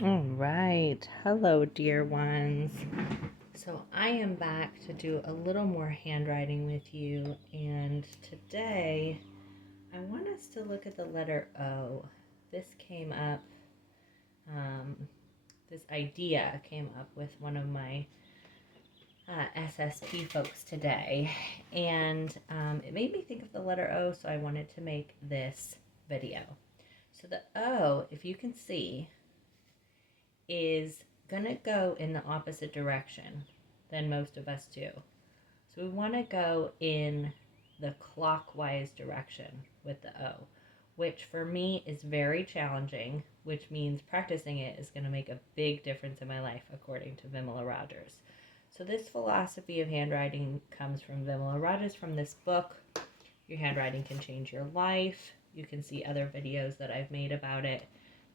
All right. Hello, dear ones. So, I am back to do a little more handwriting with you, and today I want us to look at the letter O. This came up, um, this idea came up with one of my SSP folks today, and it made me think of the letter O, so I wanted to make this video. So, the O, if you can see, is going to go in the opposite direction than most of us do. So we want to go in the clockwise direction with the O, which for me is very challenging, which means practicing it is going to make a big difference in my life, according to Vimala Rodgers. So this philosophy of handwriting comes from Vimala Rodgers from this book, Your Handwriting Can Change Your Life. You can see other videos that I've made about it.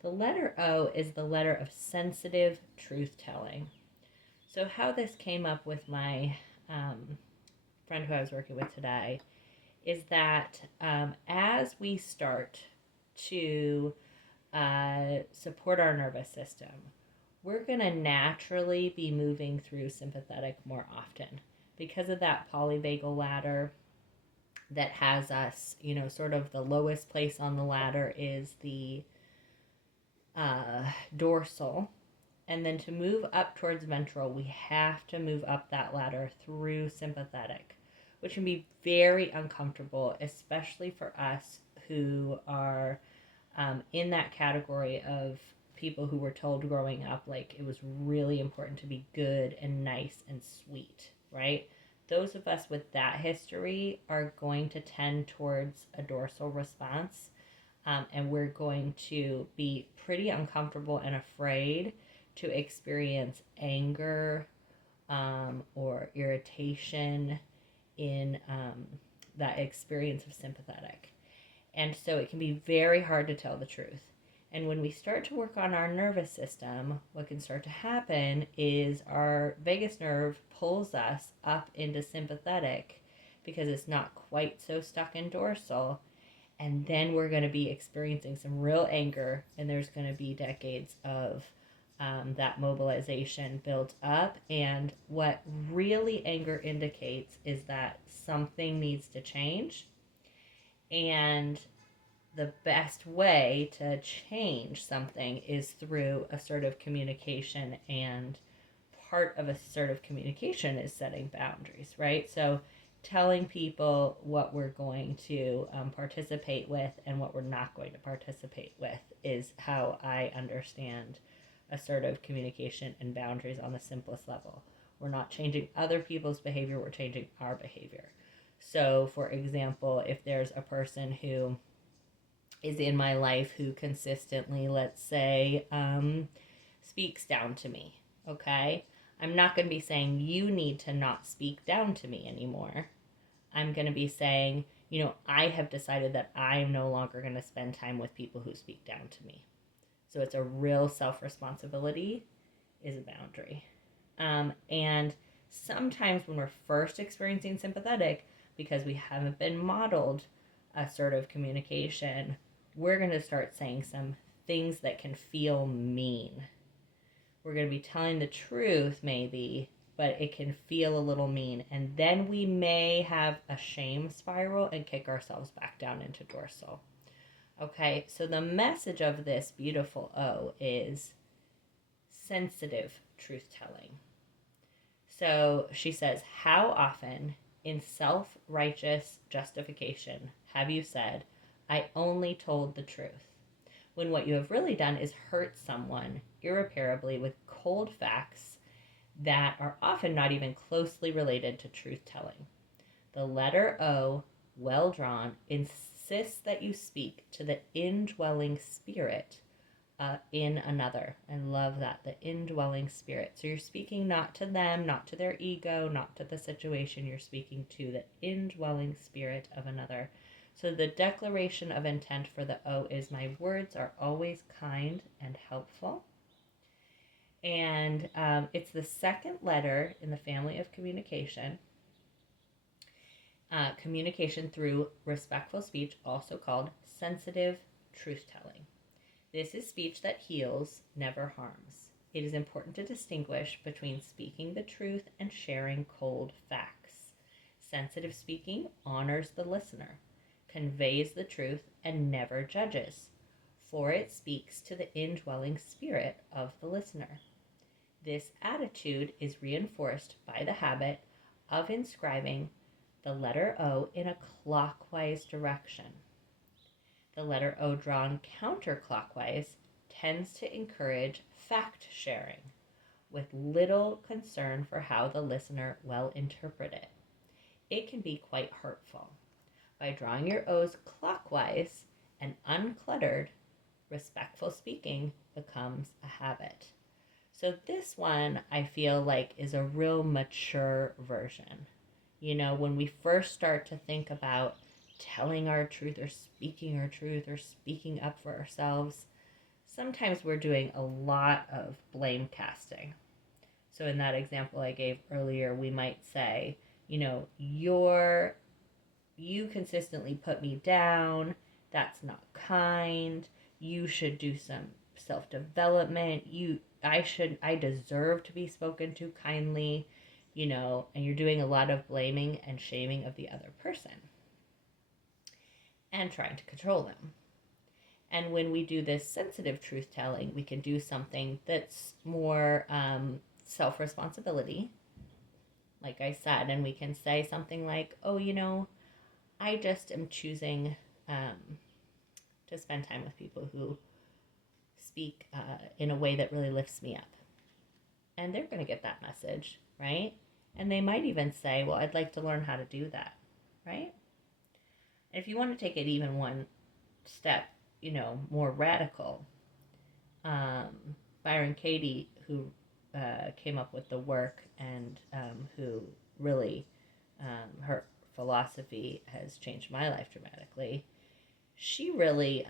The letter O is the letter of sensitive truth-telling. So how this came up with my friend who I was working with today is that as we start to support our nervous system, we're going to naturally be moving through sympathetic more often because of that polyvagal ladder that has us, sort of the lowest place on the ladder is the dorsal. And then to move up towards ventral, we have to move up that ladder through sympathetic, which can be very uncomfortable, especially for us who are in that category of people who were told growing up like it was really important to be good and nice and sweet, right? Those of us with that history are going to tend towards a dorsal response, and we're going to be pretty uncomfortable and afraid to experience anger or irritation in that experience of sympathetic. And so it can be very hard to tell the truth. And when we start to work on our nervous system, what can start to happen is our vagus nerve pulls us up into sympathetic because it's not quite so stuck in dorsal. And then we're going to be experiencing some real anger, and there's going to be decades of that mobilization built up. And what really anger indicates is that something needs to change. And the best way to change something is through assertive communication. And part of assertive communication is setting boundaries, right? So telling people what we're going to participate with and what we're not going to participate with is how I understand assertive communication and boundaries on the simplest level. We're not changing other people's behavior, we're changing our behavior. So, for example, if there's a person who is in my life who consistently, let's say, speaks down to me, okay? I'm not going to be saying you need to not speak down to me anymore. I'm going to be saying, I have decided that I'm no longer going to spend time with people who speak down to me. So it's a real self-responsibility is a boundary. And sometimes when we're first experiencing sympathetic, because we haven't been modeled assertive communication, we're going to start saying some things that can feel mean. We're going to be telling the truth, maybe, but it can feel a little mean. And then we may have a shame spiral and kick ourselves back down into dorsal. Okay, so the message of this beautiful O is sensitive truth telling. So she says, how often in self righteous justification have you said, I only told the truth, when what you have really done is hurt someone irreparably with cold facts that are often not even closely related to truth telling? The letter O, well drawn, insists that you speak to the indwelling spirit in another. I love that, the indwelling spirit. So you're speaking not to them, not to their ego, not to the situation. You're speaking to the indwelling spirit of another. So the declaration of intent for the O is, my words are always kind and helpful. And it's the second letter in the family of communication. Communication through respectful speech, also called sensitive truth-telling. This is speech that heals, never harms. It is important to distinguish between speaking the truth and sharing cold facts. Sensitive speaking honors the listener, conveys the truth, and never judges, for it speaks to the indwelling spirit of the listener. This attitude is reinforced by the habit of inscribing the letter O in a clockwise direction. The letter O drawn counterclockwise tends to encourage fact sharing, with little concern for how the listener will interpret it. It can be quite hurtful. By drawing your O's clockwise and uncluttered, respectful speaking becomes a habit. So this one I feel like is a real mature version. You know, when we first start to think about telling our truth or speaking up for ourselves, sometimes we're doing a lot of blame casting. So in that example I gave earlier, we might say, you know, you consistently put me down. That's not kind. You should do some self-development. I deserve to be spoken to kindly, you know, and you're doing a lot of blaming and shaming of the other person and trying to control them. And when we do this sensitive truth telling, we can do something that's more self-responsibility, like I said, and we can say something like, oh, you know, I just am choosing to spend time with people who speak in a way that really lifts me up. And they're going to get that message, right? And they might even say, well, I'd like to learn how to do that, right? And if you want to take it even one step, you know, more radical, Byron Katie, who came up with the work and who really, her philosophy has changed my life dramatically. She really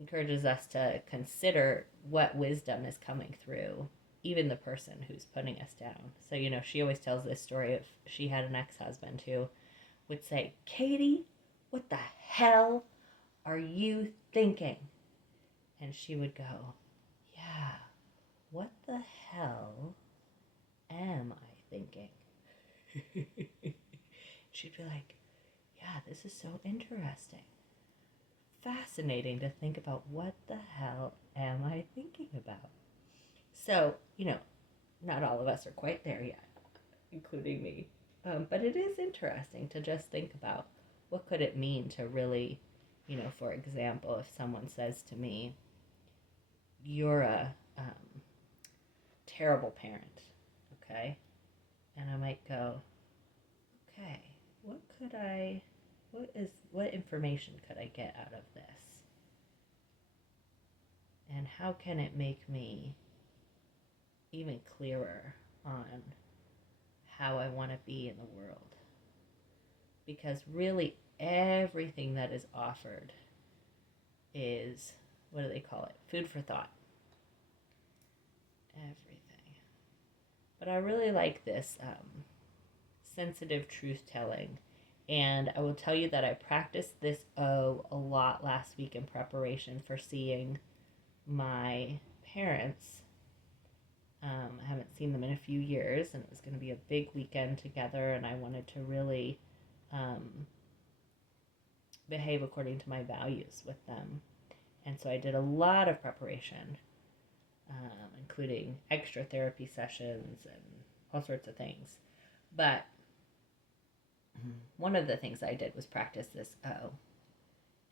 encourages us to consider what wisdom is coming through even the person who's putting us down. So, you know, she always tells this story of she had an ex-husband who would say, Katie, what the hell are you thinking? And she would go, yeah, what the hell am I thinking? She'd be like, yeah, this is so interesting. Fascinating to think about what the hell am I thinking about? So, you know, not all of us are quite there yet, including me. But it is interesting to just think about what could it mean to really, you know, for example, if someone says to me, you're a terrible parent, okay? And I might go, okay, what information could I get out of this? And how can it make me even clearer on how I want to be in the world? Because really everything that is offered is, what do they call it? Food for thought. Everything. But I really like this sensitive truth telling. And I will tell you that I practiced this O a lot last week in preparation for seeing my parents. I haven't seen them in a few years, and it was going to be a big weekend together, and I wanted to really behave according to my values with them. And so I did a lot of preparation, including extra therapy sessions and all sorts of things. But one of the things I did was practice this O.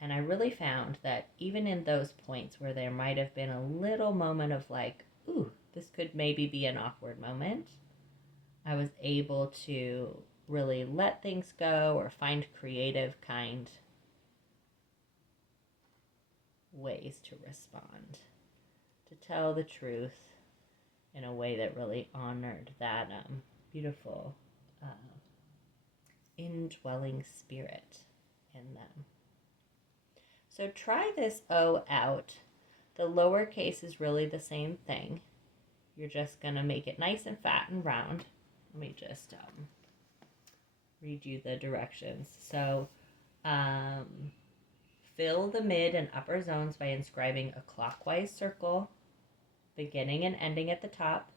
And I really found that even in those points where there might have been a little moment of like, ooh, this could maybe be an awkward moment, I was able to really let things go or find creative kind ways to respond, to tell the truth in a way that really honored that beautiful indwelling spirit in them. So try this O out. The lowercase is really the same thing. You're just going to make it nice and fat and round. Let me just read you the directions. So fill the mid and upper zones by inscribing a clockwise circle, beginning and ending at the top,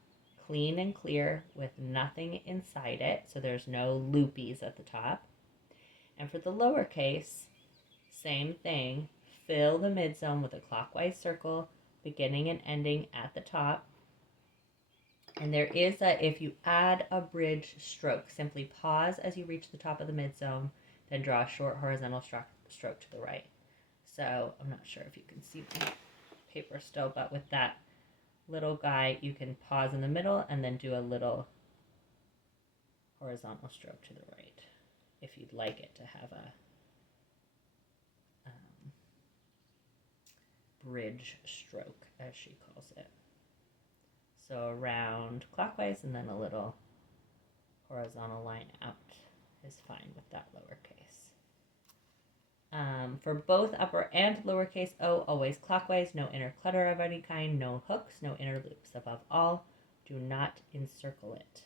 clean and clear with nothing inside it, so there's no loopies at the top. And for the lowercase, same thing, fill the mid zone with a clockwise circle, beginning and ending at the top. And there is if you add a bridge stroke, simply pause as you reach the top of the mid zone, then draw a short horizontal stroke to the right. So I'm not sure if you can see my paper still, but with that little guy, you can pause in the middle and then do a little horizontal stroke to the right if you'd like it to have a bridge stroke, as she calls it. So around clockwise and then a little horizontal line out is fine with that lowercase. For both upper and lowercase o, always clockwise, no inner clutter of any kind, no hooks, no inner loops. Above all, do not encircle it.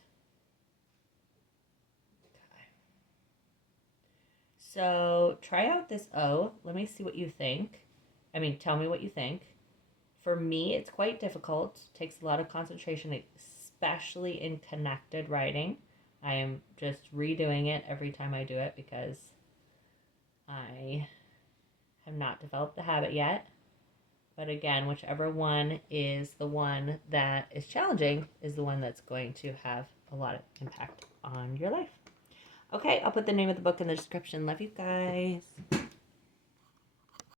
Okay. So try out this O. Let me see what you think. Tell me what you think. For me, it's quite difficult. It takes a lot of concentration, especially in connected writing. I am just redoing it every time I do it because I have not developed the habit yet. But again, whichever one is the one that is challenging is the one that's going to have a lot of impact on your life. Okay, I'll put the name of the book in the description. Love you guys.